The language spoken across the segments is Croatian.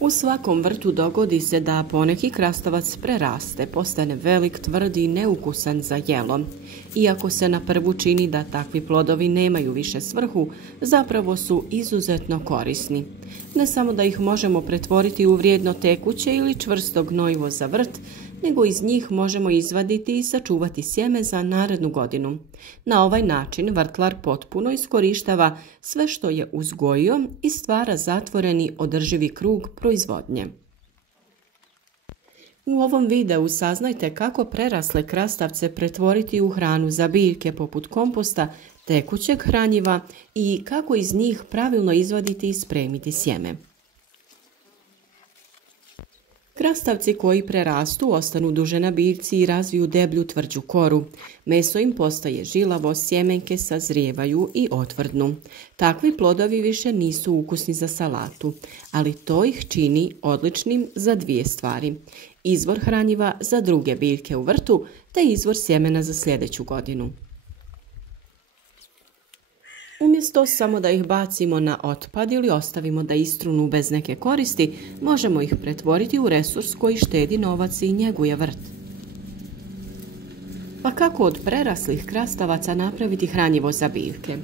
U svakom vrtu dogodi se da poneki krastavac preraste, postane velik, tvrd i neukusan za jelo. Iako se na prvu čini da takvi plodovi nemaju više svrhu, zapravo su izuzetno korisni. Ne samo da ih možemo pretvoriti u vrijedno tekuće ili čvrsto gnojivo za vrt, nego iz njih možemo izvaditi i sačuvati sjeme za narednu godinu. Na ovaj način vrtlar potpuno iskorištava sve što je uzgojio i stvara zatvoreni održivi krug proizvodnje. U ovom videu saznajte kako prerasle krastavce pretvoriti u hranu za biljke poput komposta, tekućeg hranjiva i kako iz njih pravilno izvaditi i spremiti sjeme. Krastavci koji prerastu ostanu duže na biljci i razviju deblju tvrđu koru. Meso im postaje žilavo, sjemenke sazrijevaju i otvrdnu. Takvi plodovi više nisu ukusni za salatu, ali to ih čini odličnim za dvije stvari. Izvor hranjiva za druge biljke u vrtu te izvor sjemena za sljedeću godinu. Umjesto samo da ih bacimo na otpad ili ostavimo da istrunu bez neke koristi, možemo ih pretvoriti u resurs koji štedi novac i njeguje vrt. Pa kako od preraslih krastavaca napraviti hranjivo za biljke?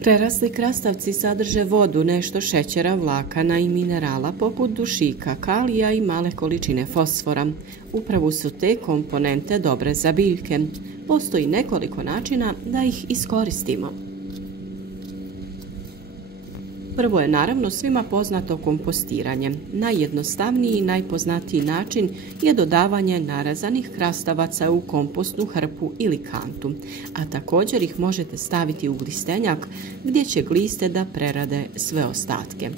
Prerasli krastavci sadrže vodu, nešto šećera, vlakana i minerala poput dušika, kalija i male količine fosfora. Upravo su te komponente dobre za biljke. Postoji nekoliko načina da ih iskoristimo. Prvo je naravno svima poznato kompostiranje. Najjednostavniji i najpoznatiji način je dodavanje narazanih krastavaca u kompostnu hrpu ili kantu, a također ih možete staviti u glistenjak gdje će gliste da prerade sve ostatke.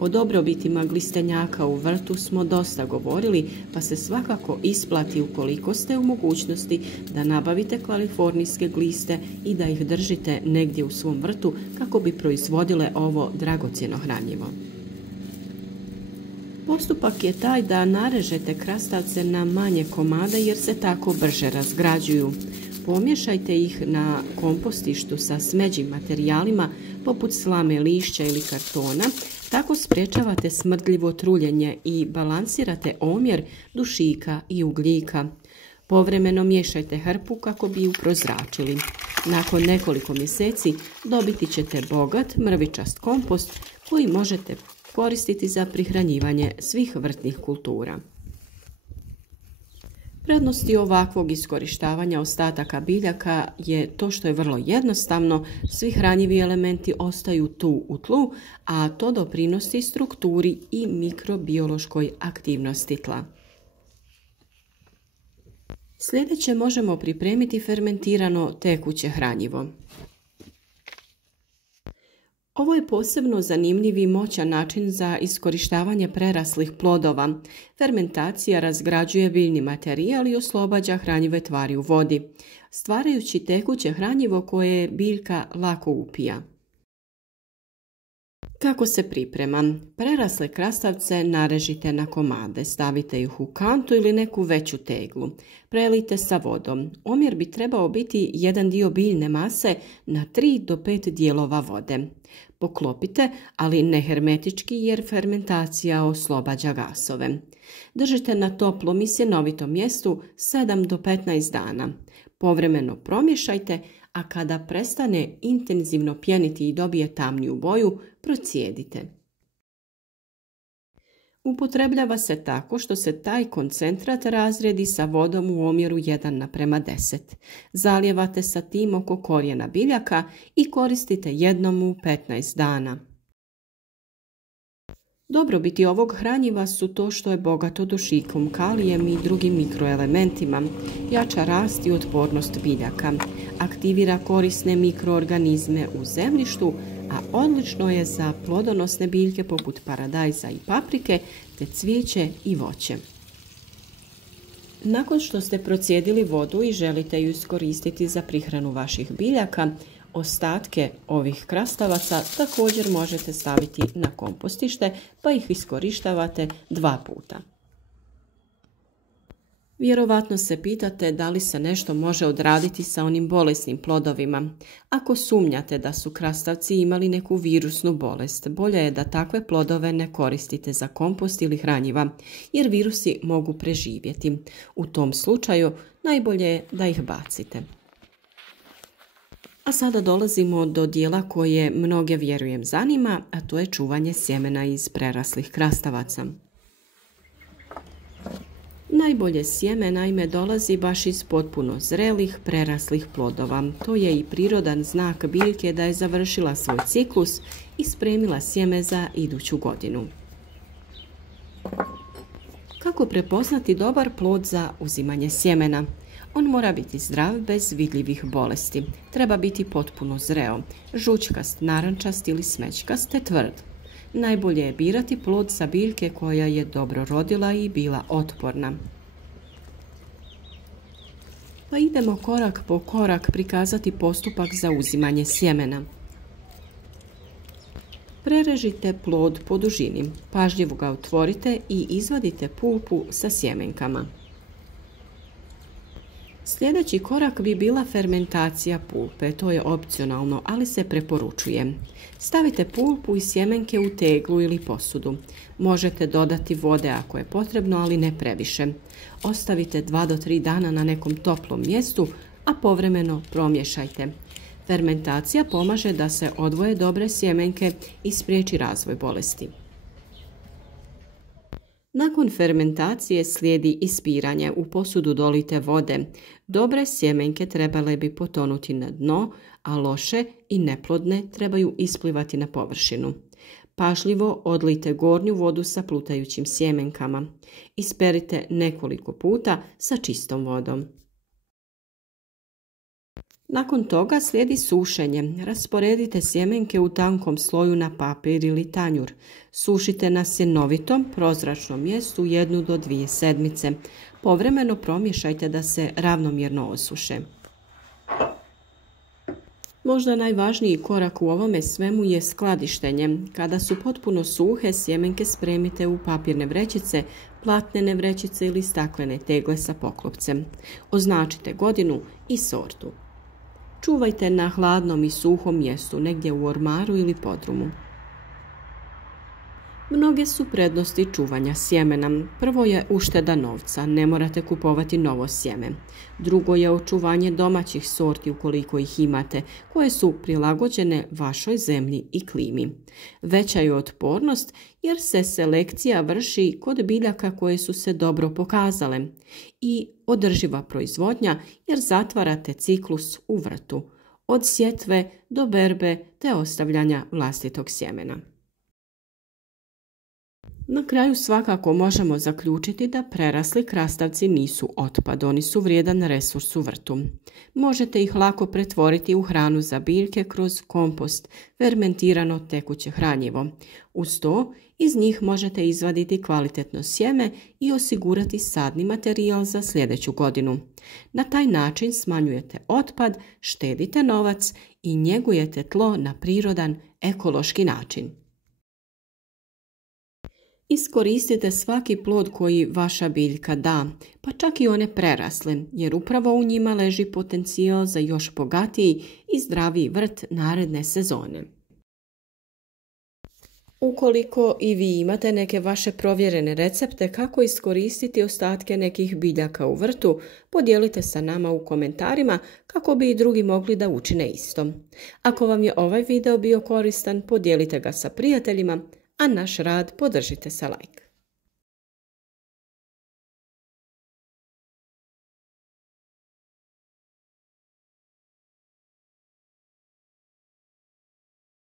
O dobrobitima glistenjaka u vrtu smo dosta govorili, pa se svakako isplati ukoliko ste u mogućnosti da nabavite kalifornijske gliste i da ih držite negdje u svom vrtu kako bi proizvodile ovo dragocjeno hranjivo. Postupak je taj da narežete krastavce na manje komade jer se tako brže razgrađuju. Pomiješajte ih na kompostištu sa smeđim materijalima poput slame, lišća ili kartona. Tako sprečavate smrdljivo truljenje i balansirate omjer dušika i ugljika. Povremeno miješajte hrpu kako bi ju prozračili. Nakon nekoliko mjeseci dobiti ćete bogat, mrvičast kompost koji možete koristiti za prihranjivanje svih vrtnih kultura. Prednosti ovakvog iskorištavanja ostataka biljaka je to što je vrlo jednostavno, svi hranjivi elementi ostaju tu u tlu, a to doprinosi strukturi i mikrobiološkoj aktivnosti tla. Sljedeće možemo pripremiti fermentirano tekuće hranjivo. Ovo je posebno zanimljiv i moćan način za iskorištavanje preraslih plodova. Fermentacija razgrađuje biljni materijal i oslobađa hranjive tvari u vodi, stvarajući tekuće hranjivo koje biljka lako upija. Kako se priprema? Prerasle krastavce narežite na komade, stavite ih u kantu ili neku veću teglu. Prelijte sa vodom. Omjer bi trebao biti jedan dio biljne mase na 3 do 5 dijelova vode. Poklopite, ali ne hermetički jer fermentacija oslobađa gasove. Držite na toplom i sjenovitom mjestu 7 do 15 dana. Povremeno promješajte, a kada prestane intenzivno pjeniti i dobije tamniju boju, procijedite. Upotrebljava se tako što se taj koncentrat razredi sa vodom u omjeru 1:10. Zalijevate sa tim oko korijena biljaka i koristite jednom u 15 dana. Dobrobiti ovog hranjiva su to što je bogato dušikom, kalijem i drugim mikroelementima, jača rast i otpornost biljaka, aktivira korisne mikroorganizme u zemljištu, a odlično je za plodonosne biljke poput paradajza i paprike, te cvijeće i voće. Nakon što ste procijedili vodu i želite ju iskoristiti za prihranu vaših biljaka, ostatke ovih krastavaca također možete staviti na kompostište pa ih iskorištavate 2 puta. Vjerovatno se pitate da li se nešto može odraditi sa onim bolesnim plodovima. Ako sumnjate da su krastavci imali neku virusnu bolest, bolje je da takve plodove ne koristite za kompost ili hranjiva, jer virusi mogu preživjeti. U tom slučaju najbolje je da ih bacite. A sada dolazimo do dijela koje mnoge, vjerujem, zanima, a to je čuvanje sjemena iz preraslih krastavaca. Najbolje sjeme naime dolazi baš iz potpuno zrelih, preraslih plodova. To je i prirodan znak biljke da je završila svoj ciklus i spremila sjeme za iduću godinu. Kako prepoznati dobar plod za uzimanje sjemena? On mora biti zdrav bez vidljivih bolesti. Treba biti potpuno zreo, žučkast, narančast ili smećkast te tvrd. Najbolje je birati plod sa biljke koja je dobro rodila i bila otporna. Pa idemo korak po korak prikazati postupak za uzimanje sjemena. Prerežite plod po dužini, pažljivo ga otvorite i izvadite pulpu sa sjemenkama. Sljedeći korak bi bila fermentacija pulpe, to je opcionalno, ali se preporučuje. Stavite pulpu i sjemenke u teglu ili posudu. Možete dodati vode ako je potrebno, ali ne previše. Ostavite 2 do 3 dana na nekom toplom mjestu, a povremeno promješajte. Fermentacija pomaže da se odvoje dobre sjemenke i spriječi razvoj bolesti. Nakon fermentacije slijedi ispiranje. U posudu dolite vode. Dobre sjemenke trebale bi potonuti na dno, a loše i neplodne trebaju isplivati na površinu. Pažljivo odlijte gornju vodu sa plutajućim sjemenkama. Isperite nekoliko puta sa čistom vodom. Nakon toga slijedi sušenje. Rasporedite sjemenke u tankom sloju na papir ili tanjur. Sušite na sjenovitom, prozračnom mjestu 1 do 2 sedmice. Povremeno promješajte da se ravnomjerno osuše. Možda najvažniji korak u ovome svemu je skladištenje. Kada su potpuno suhe, sjemenke spremite u papirne vrećice, platnene vrećice ili staklene tegle sa poklopcem. Označite godinu i sortu. Čuvajte na hladnom i suhom mjestu, negdje u ormaru ili podrumu. Mnoge su prednosti čuvanja sjemena. Prvo je ušteda novca, ne morate kupovati novo sjeme. Drugo je očuvanje domaćih sorti ukoliko ih imate, koje su prilagođene vašoj zemlji i klimi. Veća je otpornost jer se selekcija vrši kod biljaka koje su se dobro pokazale i održiva proizvodnja jer zatvarate ciklus u vrtu, od sjetve do berbe te ostavljanja vlastitog sjemena. Na kraju svakako možemo zaključiti da prerasli krastavci nisu otpad, oni su vrijedan resurs u vrtu. Možete ih lako pretvoriti u hranu za biljke kroz kompost, fermentirano tekuće hranjivo. Uz to, iz njih možete izvaditi kvalitetno sjeme i osigurati sadni materijal za sljedeću godinu. Na taj način smanjujete otpad, štedite novac i njegujete tlo na prirodan, ekološki način. Iskoristite svaki plod koji vaša biljka da, pa čak i one prerasle, jer upravo u njima leži potencijal za još bogatiji i zdraviji vrt naredne sezone. Ukoliko i vi imate neke vaše provjerene recepte kako iskoristiti ostatke nekih biljaka u vrtu, podijelite sa nama u komentarima kako bi i drugi mogli da učine isto. Ako vam je ovaj video bio koristan, podijelite ga sa prijateljima, a naš rad podržite sa like.